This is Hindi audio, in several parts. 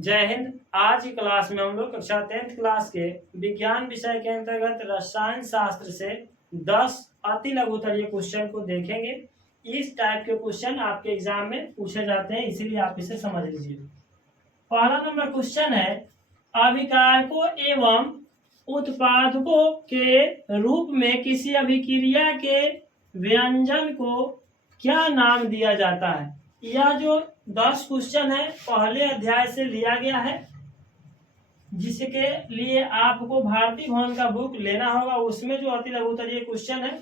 जय हिंद। आज की क्लास में हम लोग कक्षा 10th क्लास के विज्ञान विषय के अंतर्गत रसायन शास्त्र से 10 अति लघुत्तरीय क्वेश्चन को देखेंगे। इस टाइप के क्वेश्चन आपके एग्जाम में पूछे जाते हैं, इसीलिए आप इसे समझ लीजिए। पहला नंबर क्वेश्चन है, अभिकारकों एवं उत्पादकों के रूप में किसी अभिक्रिया के व्यंजन को क्या नाम दिया जाता है। यह जो 10 क्वेश्चन है पहले अध्याय से लिया गया है, जिसके लिए आपको भारतीय भवन का बुक लेना होगा। उसमें जो अति लघुत्तरीय क्वेश्चन है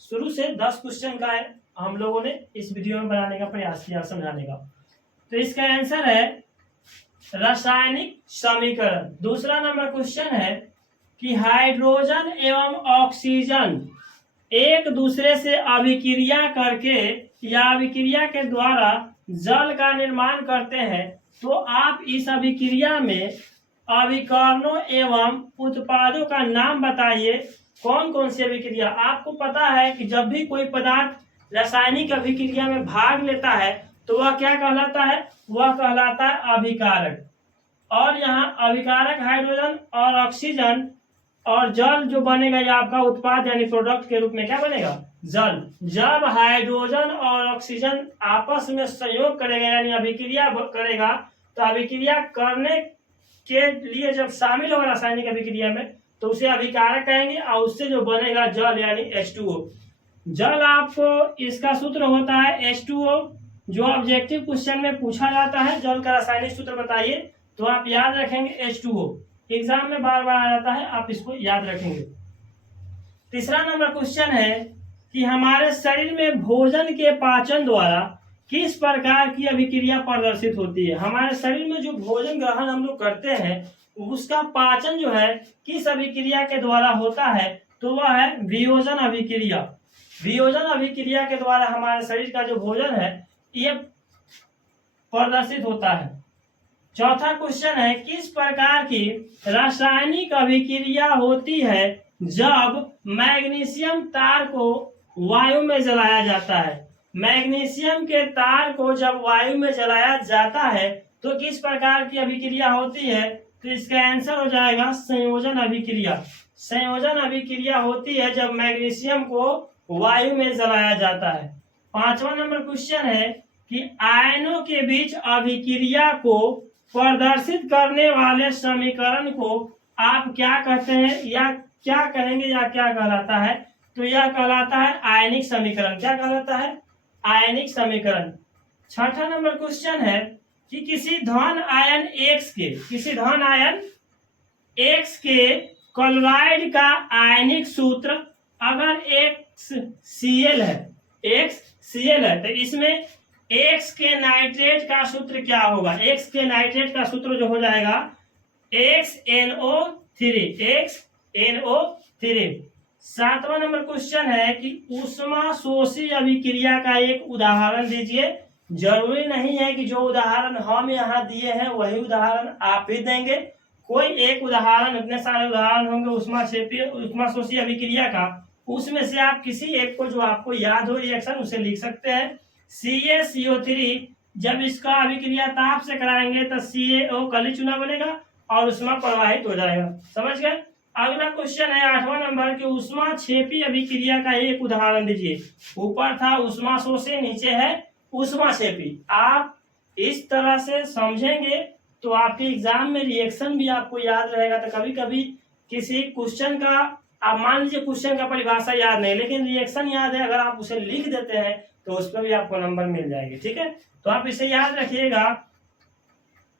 शुरू से 10 क्वेश्चन का है, हम लोगों ने इस वीडियो में बनाने का प्रयास किया समझाने का। तो इसका आंसर है रासायनिक समीकरण। दूसरा नंबर क्वेश्चन है कि हाइड्रोजन एवं ऑक्सीजन एक दूसरे से अभिक्रिया करके या अभिक्रिया के द्वारा जल का निर्माण करते हैं, तो आप इस अभिक्रिया में अभिकरणों एवं उत्पादों का नाम बताइए। कौन कौन सी अभिक्रिया। आपको पता है कि जब भी कोई पदार्थ रासायनिक अभिक्रिया में भाग लेता है तो वह क्या कहलाता है, वह कहलाता है अभिकारक। और यहाँ अभिकारक हाइड्रोजन और ऑक्सीजन और जल जो बनेगा या आपका उत्पाद यानी प्रोडक्ट के रूप में क्या बनेगा, जल। जब हाइड्रोजन और ऑक्सीजन आपस में संयोग करेगा यानी अभिक्रिया करेगा, तो अभिक्रिया करने के लिए जब शामिल होगा रासायनिक अभिक्रिया में तो उसे अभिकारक कहेंगे, और उससे जो बनेगा जल यानी H2O। जल आपको इसका सूत्र होता है H2O, जो ऑब्जेक्टिव क्वेश्चन में पूछा जाता है। जल का रासायनिक सूत्र बताइए, तो आप याद रखेंगे H2O। एग्जाम में बार बार आ जाता है, आप इसको याद रखेंगे। तीसरा नंबर क्वेश्चन है कि हमारे शरीर में भोजन के पाचन द्वारा किस प्रकार की अभिक्रिया प्रदर्शित होती है। हमारे शरीर में जो भोजन ग्रहण हम लोग करते हैं उसका पाचन जो है किस अभिक्रिया के द्वारा होता है, तो वह है वियोजन अभिक्रिया। वियोजन अभिक्रिया के द्वारा हमारे शरीर का जो भोजन है ये प्रदर्शित होता है। चौथा क्वेश्चन है, किस प्रकार की रासायनिक अभिक्रिया होती है जब मैग्नीशियम तार को वायु में जलाया जाता है। मैग्नीशियम के तार को जब वायु में जलाया जाता है तो किस प्रकार की अभिक्रिया होती है, तो इसका आंसर हो जाएगा संयोजन अभिक्रिया। संयोजन अभिक्रिया होती है जब मैग्नीशियम को वायु में जलाया जाता है। पांचवा नंबर क्वेश्चन है कि आयनों के बीच अभिक्रिया को प्रदर्शित करने वाले समीकरण को आप क्या कहते हैं, या क्या कहेंगे, या क्या कहलाता है, तो यह कहलाता है आयनिक समीकरण। क्या कहलाता है, आयनिक समीकरण। छठा नंबर क्वेश्चन है कि किसी धन आयन X के क्लोराइड का आयनिक सूत्र अगर XCl है तो इसमें X के नाइट्रेट का सूत्र क्या होगा। X के नाइट्रेट का सूत्र जो हो जाएगा XNO3। सातवां नंबर क्वेश्चन है कि ऊष्मा शोषी अभिक्रिया का एक उदाहरण दीजिए। जरूरी नहीं है कि जो उदाहरण हम यहाँ दिए हैं वही उदाहरण आप भी देंगे। कोई एक उदाहरण, इतने सारे उदाहरण होंगे ऊष्मा शोषी अभिक्रिया का, उसमें से आप किसी एक को जो आपको याद हो रिएक्शन उसे लिख सकते हैं। CaCO3 जब इसका अभिक्रिया ताप से कराएंगे तो CaO कली चूना बनेगा और ऊष्मा प्रवाहित हो जाएगा। समझ गए। अगला क्वेश्चन है 8वां नंबर की ऊष्मा क्षेपी अभिक्रिया का एक उदाहरण दीजिए। ऊपर था ऊष्मा शोषी, नीचे है ऊष्मा क्षेपी। आप इस तरह से समझेंगे तो आपके एग्जाम में रिएक्शन भी आपको याद रहेगा। तो कभी कभी किसी क्वेश्चन का, आप मान लीजिए क्वेश्चन का परिभाषा याद नहीं लेकिन रिएक्शन याद है, अगर आप उसे लिख देते हैं तो उस पर भी आपको नंबर मिल जाएंगे। ठीक है, तो आप इसे याद रखिएगा।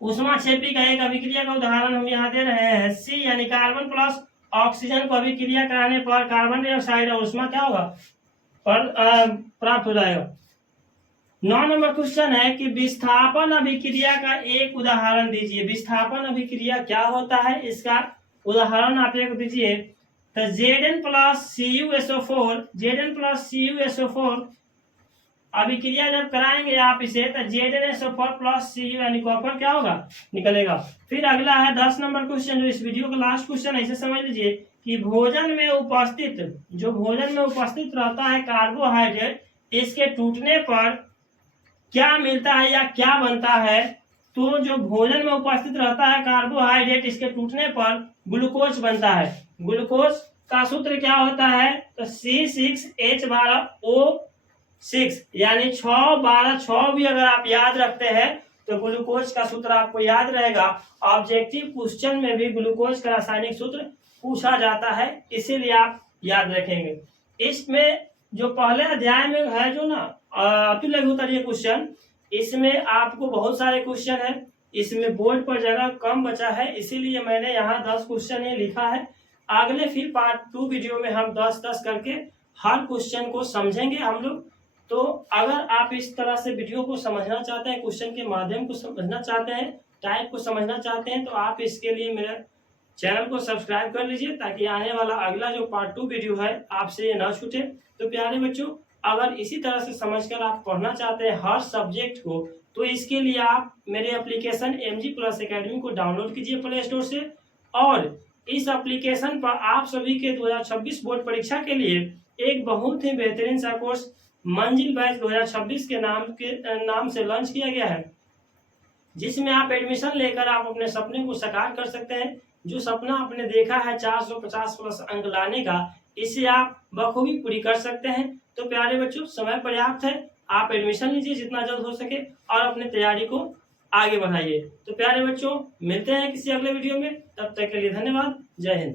ऊष्मा क्षेपी का एक अभिक्रिया का उदाहरण हम यहाँ दे रहे हैं। C यानी कार्बन प्लस ऑक्सीजन को अभिक्रिया कराने पर कार्बन डाइऑक्साइड और ऊष्मा क्या होगा, प्राप्त हो जाएगा। 9 नंबर क्वेश्चन है कि विस्थापन अभिक्रिया का एक उदाहरण दीजिए। विस्थापन अभिक्रिया क्या होता है, इसका उदाहरण आप एक दीजिए। तो Zn प्लस CuSO4 अभिक्रिया जब कराएंगे आप इसे तो ZnSO4 प्लस Cu यानी कॉपर क्या होगा, निकलेगा। फिर अगला है 10 नंबर क्वेश्चन, जो इस वीडियो का लास्ट क्वेश्चन है। इसे समझ लीजिए कि भोजन में उपस्थित रहता है कार्बोहाइड्रेट, इसके टूटने पर क्या मिलता है या क्या बनता है, तो जो भोजन में उपस्थित रहता है कार्बोहाइड्रेट, इसके टूटने पर ग्लूकोज बनता है। ग्लूकोज का सूत्र क्या होता है? तो C6H12O6, यानी 6 भी अगर आप याद रखते हैं तो ग्लूकोज का सूत्र आपको याद रहेगा। ऑब्जेक्टिव क्वेश्चन में भी ग्लूकोज का रासायनिक सूत्र पूछा जाता है, इसीलिए आप याद रखेंगे। इसमें जो पहले अध्याय में है जो ना अति लघुतरीय क्वेश्चन, इसमें आपको बहुत सारे क्वेश्चन है, इसमें बोर्ड पर जगह कम बचा है, इसीलिए मैंने यहाँ 10 क्वेश्चन ये लिखा है। अगले फिर पार्ट 2 वीडियो में हम 10-10 करके हर क्वेश्चन को समझेंगे हम लोग। तो अगर आप इस तरह से वीडियो को समझना चाहते हैं, क्वेश्चन के माध्यम को समझना चाहते हैं, टाइप को समझना चाहते हैं, तो आप इसके लिए मेरे चैनल को सब्सक्राइब कर लीजिए, ताकि आने वाला अगला जो पार्ट 2 वीडियो है आपसे ये ना छूटे। तो प्यारे बच्चों, अगर इसी तरह से समझकर आप पढ़ना चाहते हैं हर सब्जेक्ट को, तो इसके लिए आप मेरे एप्लीकेशन MG प्लस एकेडमी को डाउनलोड कीजिए प्ले स्टोर से, और इस एप्लीकेशन पर आप सभी के 2026 बोर्ड परीक्षा के लिए एक बहुत ही बेहतरीन सा कोर्स मंजिल बैच 2026 के नाम से लॉन्च किया गया है, जिसमें आप एडमिशन लेकर आप अपने सपने को साकार कर सकते हैं। जो सपना आपने देखा है 450 प्लस अंक लाने का, इसे आप बखूबी पूरी कर सकते हैं। तो प्यारे बच्चों, समय पर्याप्त है, आप एडमिशन लीजिए जितना जल्द हो सके और अपनी तैयारी को आगे बढ़ाइए। तो प्यारे बच्चों, मिलते हैं किसी अगले वीडियो में, तब तक के लिए धन्यवाद। जय हिंद।